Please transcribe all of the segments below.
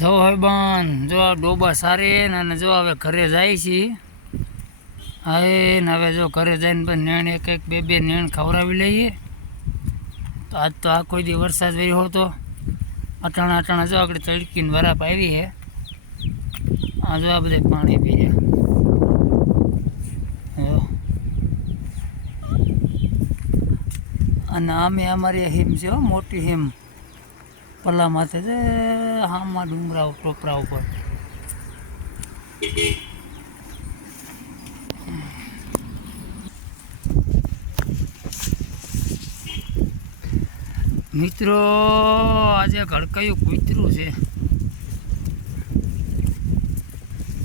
જો હરબન, જો આ ડોબા સારે ને અને જો હવે ઘરે જાય છે. હા ને હવે જો ઘરે જઈને પણ નેણ એક એક બે બે નેણ ખવડાવી લઈએ. તો આજ તો આ કોઈ દી વરસાદ રહ્યો હતો. અટાણા અટાણા જો આપણે તડકીને વરાપ આવી છે. આ જો આ બધે પાણી પી અને આમે અમારી હિમ છે મોટી હિમ. પલ્લા માથે છે. હામાં ડુંગરા ટોપરા ઉપર. મિત્રો, આજે ઘડકાયું કૂતરું છે.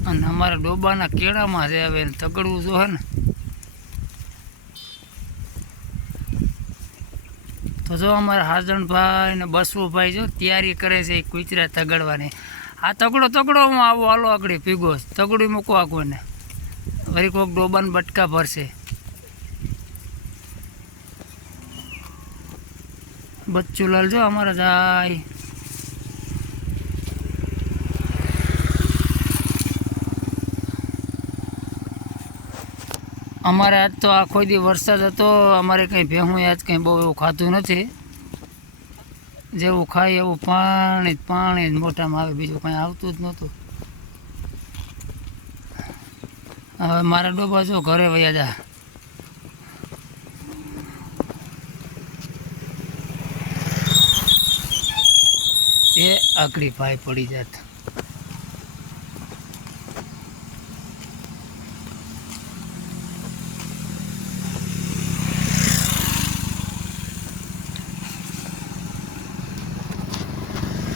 અને અમારા ડોબાના કેળામાં છે હવે તગડવું જો હે ને. તો જો અમારા હાજણભાઈ ને બસવુભાઈ જો તૈયારી કરે છે એ કૂતરા તગડવાની. આ તગડો તગડો હું આવો આલો આગળ ભીગો તગડું મૂકો કોઈને વરી કોઈક ડોબાને બટકા ભરશે. બચ્ચુલાલ જો અમારા જાય. અમારે આજ તો આખો દી વરસાદ હતો, અમારે કંઈ ભેહું આજ કંઈ બહુ એવું ખાધું નથી. જેવું ખાય એવું પાણી જ પાણી જ મોટામાં આવે, બીજું કંઈ આવતું જ નહોતું. હવે મારા ડોબા જો ઘરે વયા જા. એ આકડી ભાઈ પડી જાત.